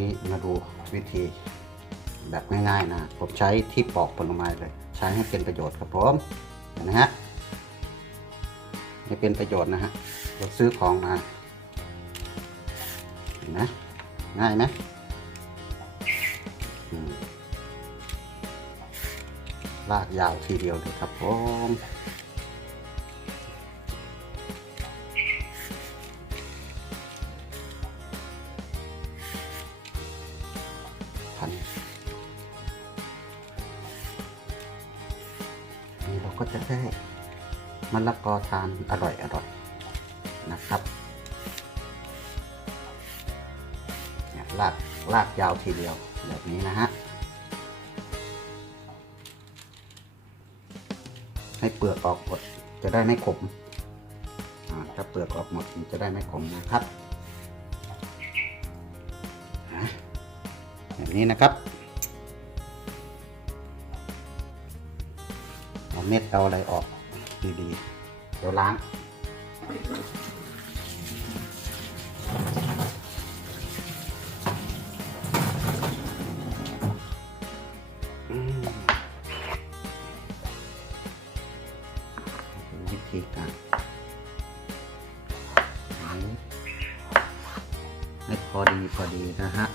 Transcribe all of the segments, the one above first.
นี่มาดูวิธีแบบง่ายๆนะ ผมใช้ที่ปอกผลไม้เลย ใช้ให้เป็นประโยชน์ครับผมนไหมฮะให้เป็นประโยชน์นะฮะเราซื้อของมาเห็นไหมง่ายไหมลากยาวทีเดียวเลยครับผม พันนี่เราก็จะได้มะละกอทานอร่อยอร่อยนะครับเนี่ยลากลากยาวทีเดียวแบบนี้นะฮะ ให้เปลือกออกหมดจะได้ไม่ขมถ้าเปลือกออกหมดจะได้ไม่ขมนะครับ นี้นะครับเอาเม็ดเอาอะไรออกดีๆเดี๋ยวล้างวิธีการให้พอดีพอดีนะฮะ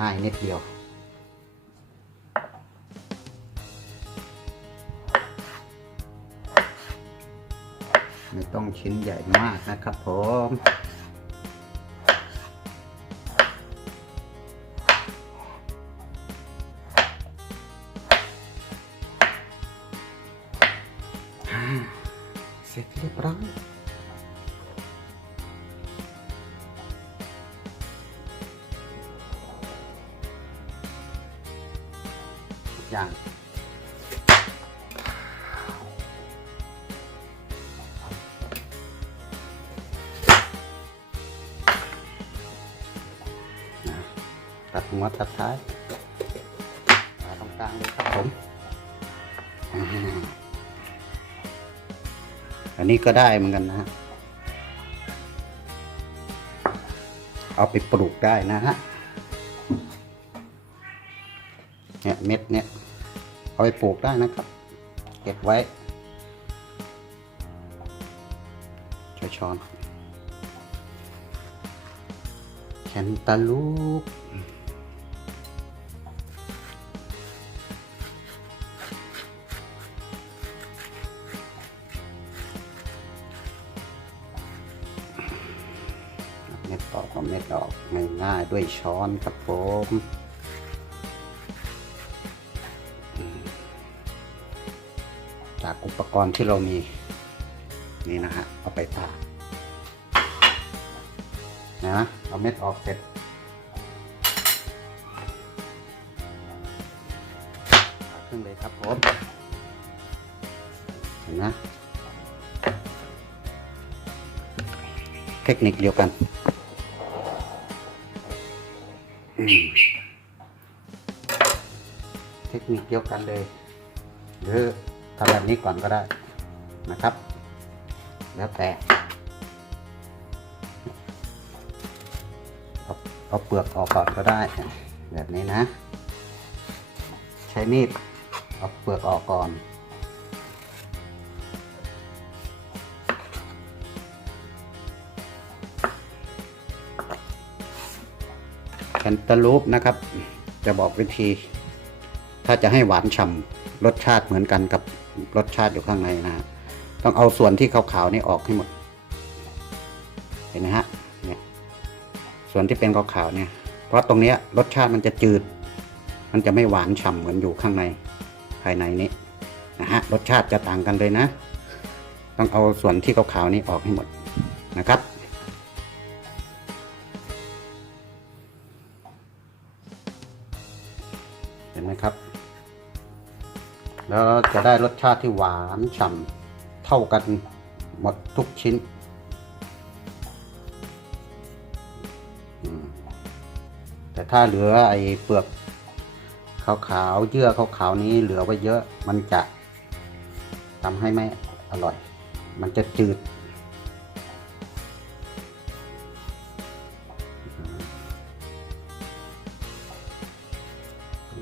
ง่ายนิดเดียว ไม่ต้องชิ้นใหญ่มากนะครับผมเสร็จเรียบร้อย อย่างตัดหัวตัดท้ายมาตรงกลางเลยครับผม อันนี้ก็ได้เหมือนกันนะฮะ เอาไปปลูกได้นะฮะ เม็ดเนี่ยเอาไปปลูกได้นะครับ เก็บไว้ช่วยช้อนแคนตาลูปเม็ดออกก็เม็ดออกง่ายๆด้วยช้อนครับผม ปกรณ์ที่เรามีนี่นะฮะเอาไปตากนะเอาเม็ดออกเสร็จตากครึ่งเลยครับผมเห็นไหมเทคนิคเดียวกันเทคนิคเดียวกันเลยหรือ ทำแบบนี้ก่อนก็ได้นะครับ แล้วแต่เอาเอาเปลือกออกก่อนก็ได้ แบบนี้นะ ใช้มีดเอาเปลือกออกก่อนแคนตาลูปนะครับ จะบอกวิธี ถ้าจะให้หวานฉ่ำรสชาติเหมือนกันกับรสชาติอยู่ข้างในนะฮะต้องเอาส่วนที่ขาวๆนี่ออกให้หมด เห็นไหมฮะเนี่ยส่วนที่เป็นขาวๆเนี่ย เพราะตรงนี้รสชาติมันจะจืด มันจะไม่หวานฉ่ำเหมือนอยู่ข้างในภายในนี้นะฮะรสชาติจะต่างกันเลยนะ ต้องเอาส่วนที่ขาวๆนี่ออกให้หมดนะครับเห็นไหมครับ แล้วจะได้รสชาติที่หวานฉ่ำเท่ากันหมดทุกชิ้น แต่ถ้าเหลือไอ้เปลือกขาวๆเยื่อขาวๆนี้เหลือไว้เยอะมันจะทำให้ไม่อร่อย มันจะจืด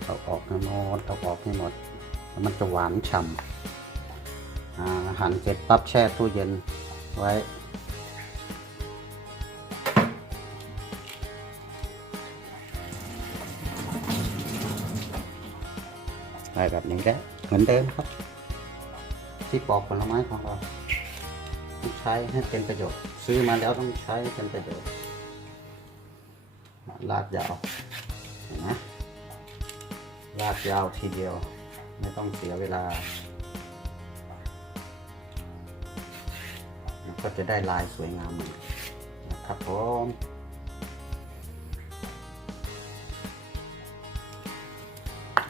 เอาออกให้หมดเอาออกให้หมด มันจะหวานฉ่ำหั่นเสร็จปั๊บแช่ตู้เย็นไว้ได้แบบนี้แล้วเหมือนเดิมครับ ที่ปอกผลไม้ของเราต้องใช้ให้เป็นประโยชน์ ซื้อมาแล้วต้องใช้ให้เป็นประโยชน์ลากยาวเห็นไหมลากยาวทีเดียว ไม่ต้องเสียเวลาแล้วก็จะได้ลายสวยงามนะครับผม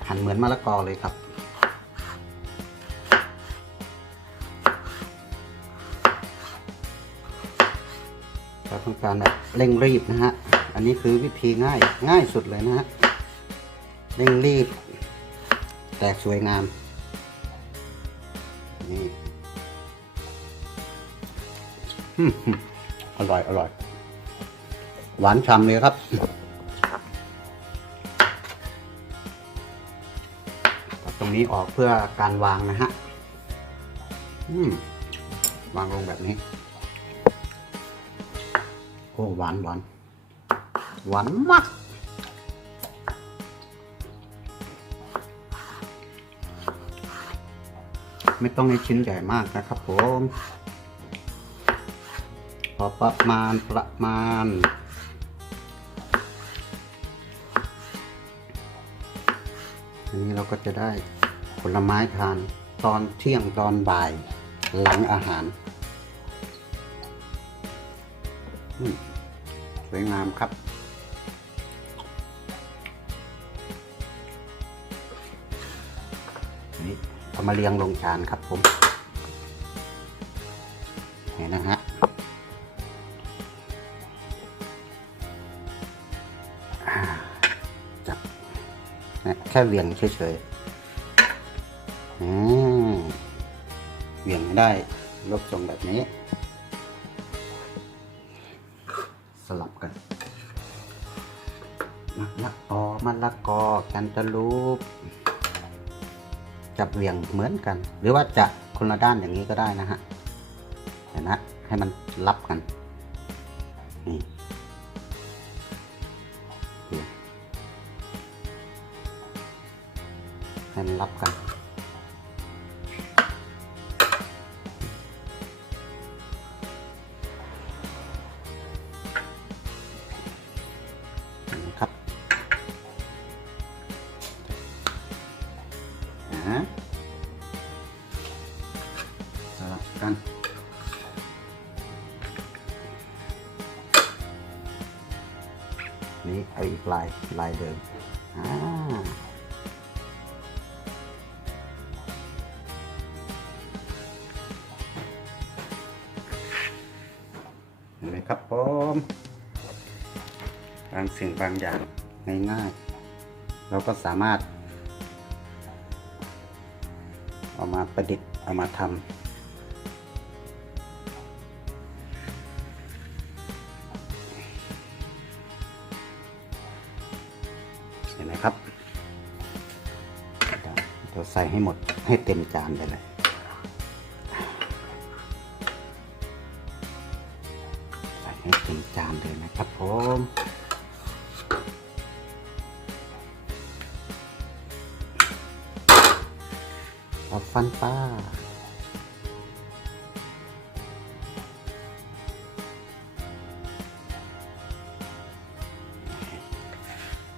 หั่นเหมือนมะละกอเลยครับเราต้องการแบบเร่งรีบนะฮะ อันนี้คือวิธีง่ายง่ายสุดเลยนะฮะ เร่งรีบ แตกสวยงาม นี่อร่อย อร่อย หวานฉ่ำเลยครับ ตรงนี้ออกเพื่อการวางนะฮะวางลงแบบนี้ โอ้ หวานหวาน หวานมาก ไม่ต้องให้ชิ้นใหญ่มากนะครับผมพอประมาณประมาณ อันนี้เราก็จะได้ผลไม้ทานตอนเที่ยงตอนบ่ายหลังอาหารสวยงามครับ มาเรียงลงจานครับผมเห็นนะฮะจับนะแค่เหวี่ยงเฉยๆอืมเหวี่ยงให้ได้ลบทรงแบบนี้ สลับกันมะละกอมะละกอแคนตาลูป จับเวียงเหมือนกัน หรือว่าจะคนละด้านอย่างนี้ก็ได้นะฮะเห็นนะให้มันรับกันนี่นี่ให้มันรับกัน ลายลายเดิมเห็นไหมครับผมบางสิ่งบางอย่างง่ายๆเราก็สามารถ เอามาประดิษฐ์เอามาทำ เดี๋ยวใส่ให้หมดให้เต็มจานไปเลยใส่ให้เต็มจานเลยนะครับผมเอาฟันป้า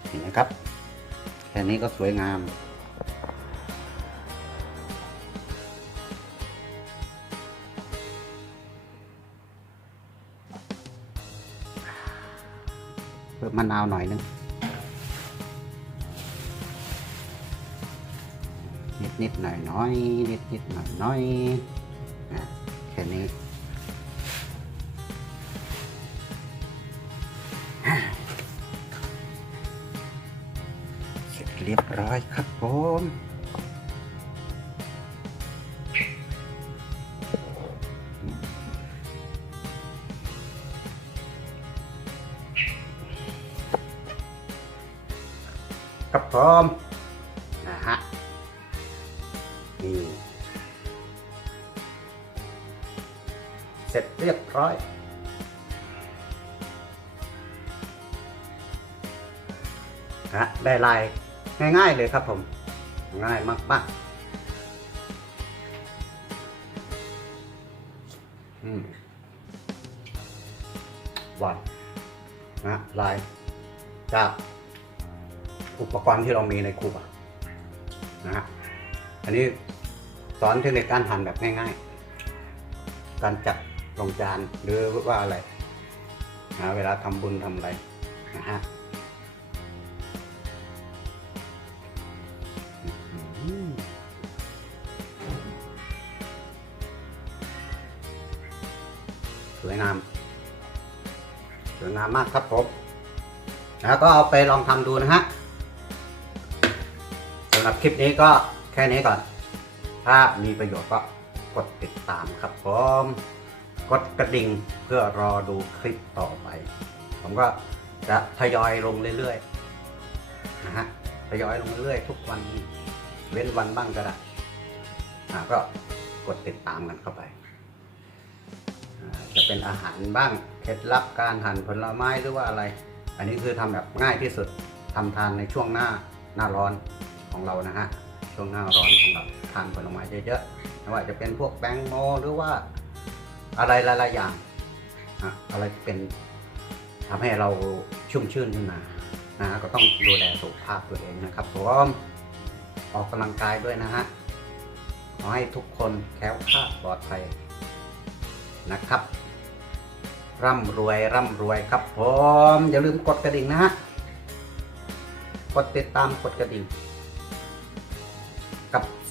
เห็นไหมครับ แค่นี้ก็สวยงาม มะนาวหน่อยนึงนิดนิดหน่อยน้อยนิดนิดหน่อยน้อยแค่นี้เสร็จเรียบร้อยครับผม ครับผมนะฮะนี่เสร็จเรียบร้อยฮะได้ลายง่ายๆเลยครับผมง่ายมากๆอืมหวานนะลายจาก อุปกรณ์ที่เรามีในครัวนะฮะอันนี้สอนเทคนิคการหั่นแบบง่ายๆ การจัดลงจานหรือว่าอะไรนะเวลาทำบุญทำอะไรนะฮะสวยงามสวยงามมากครับผม แล้วก็เอาไปลองทำดูนะฮะำหรับคลิปนี้ก็แค่นี้ก่อน ถ้ามีประโยชน์ก็กดติดตามครับผมกดกระดิ่งเพื่อรอดูคลิปต่อไป ผมก็จะทยอยลงเรื่อยๆนะฮะทยอยลงเรื่อยๆทุกวันเว้นวันบ้างก็ได้ก็กดติดตามกันเข้าไป จะเป็นอาหารบ้างเคล็ดลับการหั่นผลไม้หรือว่าอะไร อันนี้คือทำแบบง่ายที่สุดทำทานในช่วงหน้าหน้าร้อน ของเรานะฮะช่วงหน้าร้อนของเราทานผลไม้เยอะๆไม่ว่าจะเป็นพวกแตงโมหรือว่าอะไรหลายๆอย่างอะอะไรที่เป็นทำให้เราชุ่มชื่นขึ้นมานะฮะก็ต้องดูแลสุขภาพตัวเองนะครับผมออกกำลังกายด้วยนะฮะขอให้ทุกคนแคล้วคลาดปลอดภัยนะครับ ร่ำรวยร่ำรวยครับผม อย่าลืมกดกระดิ่งนะฮะ กดติดตามกดกระดิ่ง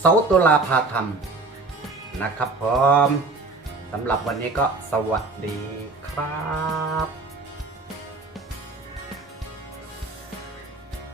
เสาตุลาพาธรรมนะครับผมสำหรับวันนี้ก็สวัสดีครับ